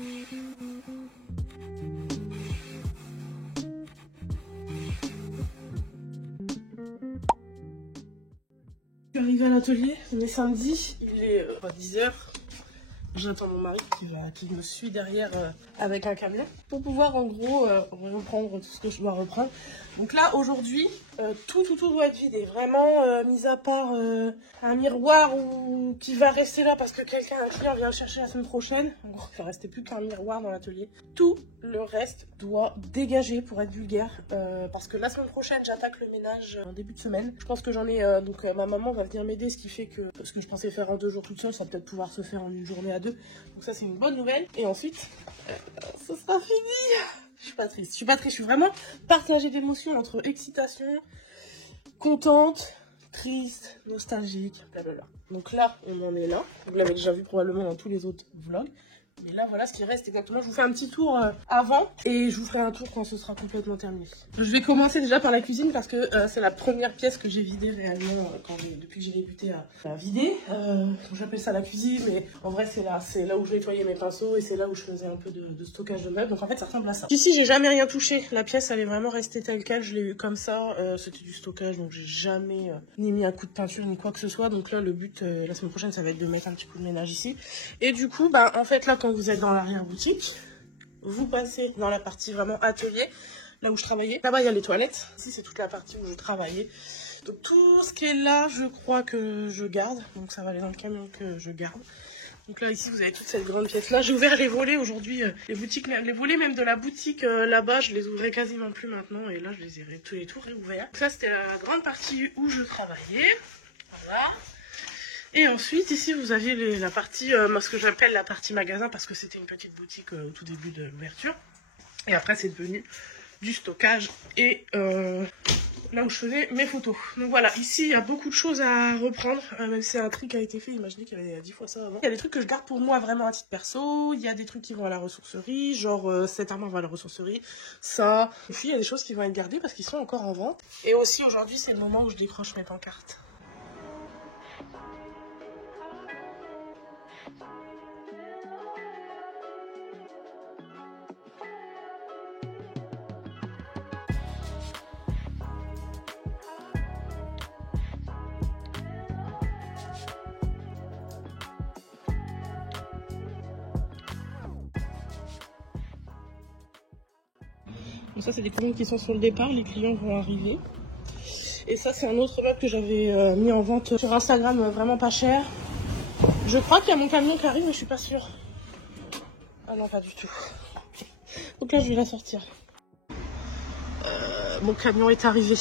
Je suis arrivée à l'atelier, on est samedi, il est 10h. J'attends mon mari qui me suit derrière avec un camion pour pouvoir en gros reprendre tout ce que je dois reprendre. Donc là aujourd'hui tout doit être vidé, vraiment mis à part un miroir qui va rester là parce que un client vient le chercher la semaine prochaine. En gros, il va rester plus qu'un miroir dans l'atelier. Tout le reste doit dégager pour être vulgaire parce que la semaine prochaine j'attaque le ménage en début de semaine. Je pense que j'en ai donc ma maman va venir m'aider, ce qui fait que ce que je pensais faire en 2 jours toute seule, ça va peut-être pouvoir se faire en une journée à 2. Donc ça c'est une bonne nouvelle. Et ensuite ce sera fini. Je suis pas triste, je suis vraiment partagée d'émotions entre excitation, contente, triste, nostalgique, blablabla. Donc là on en est là, vous l'avez déjà vu probablement dans tous les autres vlogs. Mais là, voilà ce qui reste exactement. Je vous fais un petit tour avant et je vous ferai un tour quand ce sera complètement terminé. Je vais commencer déjà par la cuisine parce que c'est la première pièce que j'ai vidée réellement depuis que j'ai débuté à vider. J'appelle ça la cuisine, mais en vrai, c'est là où je nettoyais mes pinceaux et c'est là où je faisais un peu de stockage de meubles. Donc en fait, ça ressemble à ça. Ici, j'ai jamais rien touché. La pièce, elle est vraiment restée telle quelle. Je l'ai eu comme ça. C'était du stockage, donc j'ai jamais ni mis un coup de peinture ni quoi que ce soit. Donc là, le but, la semaine prochaine, ça va être de mettre un petit coup de ménage ici. Et du coup, bah, en fait, là, quand vous êtes dans l'arrière-boutique, vous passez dans la partie vraiment atelier, là où je travaillais. Là-bas, il y a les toilettes. Ici, c'est toute la partie où je travaillais. Donc, tout ce qui est là, je crois que je garde. Donc, ça va aller dans le camion que je garde. Donc là, ici, vous avez toute cette grande pièce-là. J'ai ouvert les volets aujourd'hui. Les volets même de la boutique là-bas, je les ouvrais quasiment plus maintenant. Et là, je les ai tous les tours réouverts. Donc, ça, c'était la grande partie où je travaillais. Voilà. Et ensuite, ici, vous aviez la partie, ce que j'appelle la partie magasin, parce que c'était une petite boutique au tout début de l'ouverture. Et après, c'est devenu du stockage et là où je faisais mes photos. Donc voilà, ici, il y a beaucoup de choses à reprendre, même si un tri qui a été fait. Imaginez qu'il y avait 10 fois ça avant. Il y a des trucs que je garde pour moi vraiment à titre perso. Il y a des trucs qui vont à la ressourcerie, genre cette armoire va à la ressourcerie, ça. Et puis, il y a des choses qui vont être gardées parce qu'ils sont encore en vente. Et aussi, aujourd'hui, c'est le moment où je décroche mes pancartes. Donc ça, c'est des commandes qui sont sur le départ, les clients vont arriver. Et ça, c'est un autre meuble que j'avais mis en vente sur Instagram, vraiment pas cher. Je crois qu'il y a mon camion qui arrive, mais je suis pas sûre. Ah non, pas du tout. Donc là, je vais la sortir. Mon camion est arrivé.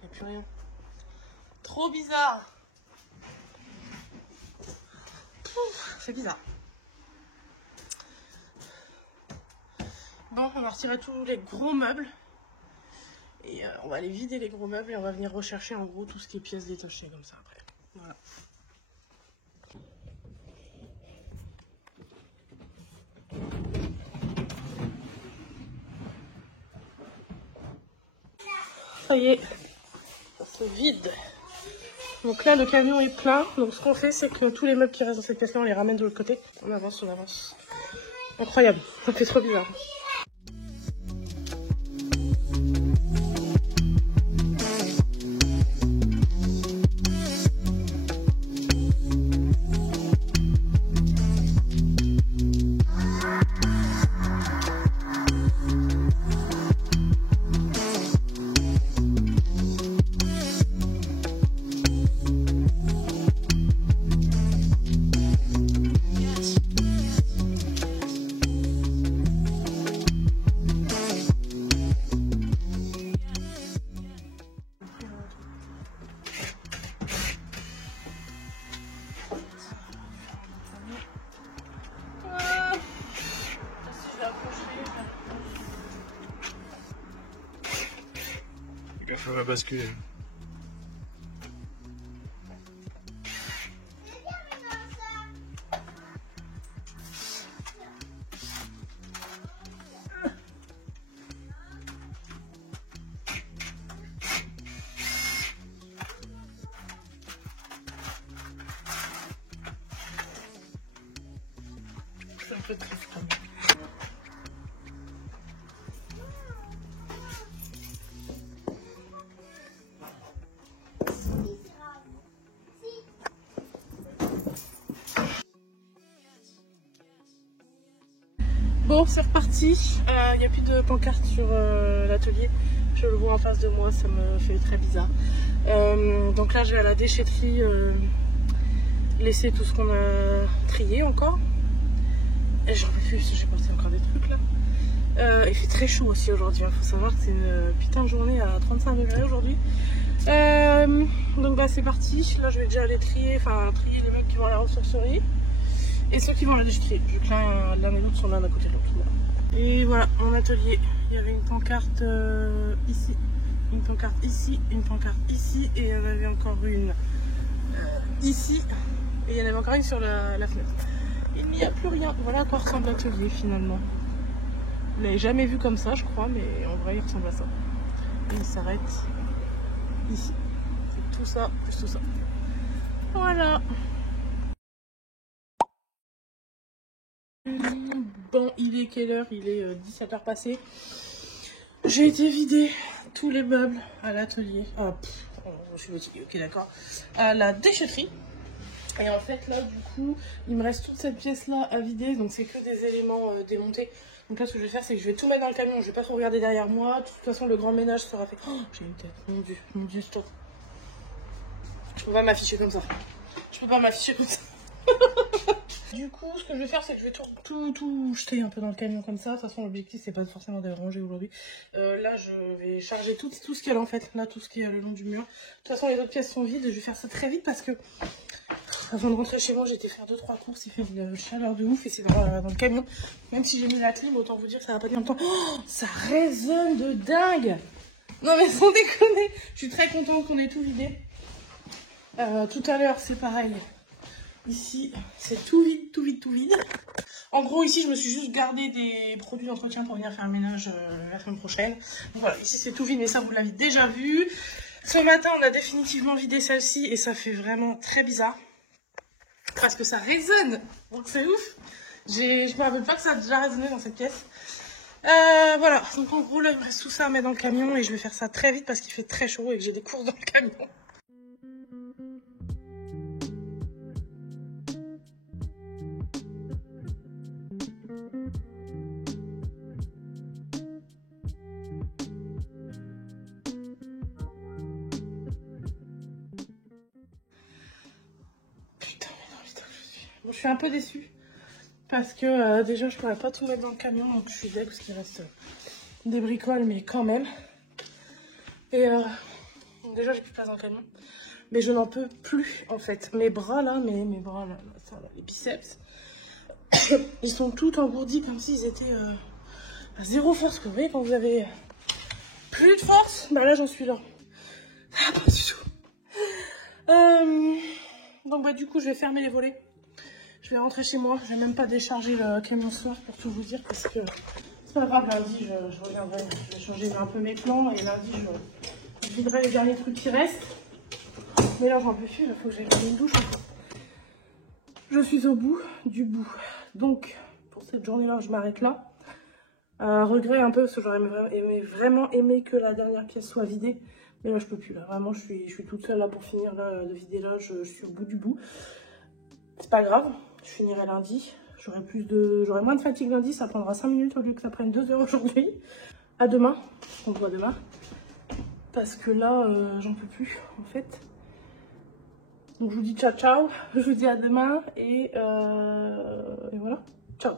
Il n'y a plus rien. Trop bizarre. C'est bizarre. Bon, on va retirer tous les gros meubles. Et on va aller vider les gros meubles et on va venir rechercher en gros tout ce qui est pièces détachées comme ça après. Voilà. Ça y est, c'est vide. Donc là, le camion est plein. Donc ce qu'on fait, c'est que tous les meubles qui restent dans cette pièce-là, on les ramène de l'autre côté. On avance, on avance. Incroyable, ça fait trop bizarre. Ça va basculer. C'est un peu triste quand même. Bon, c'est reparti. Il n'y a plus de pancarte sur l'atelier. Je le vois en face de moi, ça me fait très bizarre. Donc là, je vais à la déchetterie laisser tout ce qu'on a trié encore. Et j'en peux plus, j'ai porté encore des trucs là. Il fait très chaud aussi aujourd'hui. Il faut savoir que c'est une putain de journée à 35 degrés aujourd'hui. Donc bah c'est parti. Là, je vais déjà aller trier les mecs qui vont à la ressourcerie. Et ceux qui vont à la déchetterie, vu que l'un et l'autre sont l'un à côté de l'autre. Et voilà, mon atelier. Il y avait une pancarte ici, une pancarte ici, une pancarte ici, et il y en avait encore une ici, et il y en avait encore une sur la fenêtre. Il n'y a plus rien. Voilà à quoi ressemble l'atelier finalement. Vous l'avez jamais vu comme ça, je crois, mais en vrai, il ressemble à ça. Et il s'arrête ici. C'est tout ça, plus tout ça. Voilà. Bon, il est quelle heure? Il est 17h passé. J'ai été vider tous les meubles à l'atelier. Je suis fatiguée, ok d'accord. À la déchetterie. Et en fait là du coup, il me reste toute cette pièce là à vider. Donc c'est que des éléments démontés. Donc là ce que je vais faire c'est que je vais tout mettre dans le camion. Je vais pas trop regarder derrière moi. De toute façon le grand ménage sera fait. Oh, j'ai une tête, mon dieu, stop. Je peux pas m'afficher comme ça. Je peux pas m'afficher comme ça. Du coup, ce que je vais faire, c'est que je vais tout jeter un peu dans le camion comme ça. De toute façon, l'objectif, c'est pas forcément de ranger aujourd'hui. Là, je vais charger tout ce qu'il y a en fait. Là, tout ce qui est le long du mur. De toute façon, les autres pièces sont vides. Je vais faire ça très vite parce que avant de rentrer chez moi, j'ai été faire 2-3 courses. Il fait de chaleur de ouf et c'est dans le camion. Même si j'ai mis la clim, autant vous dire que ça va pas durer longtemps. Oh, ça résonne de dingue! Non, mais sans déconner, je suis très contente qu'on ait tout vidé. Tout à l'heure, c'est pareil. Ici, c'est tout vide, tout vide, tout vide. En gros, ici, je me suis juste gardé des produits d'entretien pour venir faire un ménage la semaine prochaine. Donc voilà, ici, c'est tout vide, mais ça, vous l'avez déjà vu. Ce matin, on a définitivement vidé celle-ci et ça fait vraiment très bizarre. Parce que ça résonne. Donc c'est ouf. Je me rappelle pas que ça a déjà résonné dans cette pièce. Voilà, donc en gros, là, il me reste tout ça à mettre dans le camion et je vais faire ça très vite parce qu'il fait très chaud et que j'ai des courses dans le camion. Bon, je suis un peu déçue parce que déjà je pourrais pas tout mettre dans le camion, donc je suis déçue parce qu'il reste des bricoles, mais quand même. Et déjà j'ai plus de place dans le camion, mais je n'en peux plus en fait. Mes bras là, mes bras là, ça, là, les biceps, ils sont tout engourdis comme s'ils étaient à zéro force. Vous voyez quand vous avez plus de force, bah là j'en suis là. Ah, pas du tout. Donc bah du coup je vais fermer les volets. Je vais rentrer chez moi, je vais même pas décharger le camion ce soir pour tout vous dire parce que c'est pas grave, lundi je reviendrai, je vais changer un peu mes plans et lundi je viderai les derniers trucs qui restent. Mais là j'en peux plus, il faut que j'aille prendre une douche. Je suis au bout du bout. Donc pour cette journée-là, je m'arrête là. Regret un peu parce que j'aurais vraiment aimé que la dernière pièce soit vidée. Mais là je peux plus, là vraiment je suis toute seule là pour finir là, de vider là, je suis au bout du bout. C'est pas grave, je finirai lundi. J'aurai moins de fatigue lundi, ça prendra 5 minutes au lieu que ça prenne 2 heures aujourd'hui. À demain, on se voit demain. Parce que là, j'en peux plus en fait. Donc je vous dis ciao ciao, je vous dis à demain et voilà, ciao.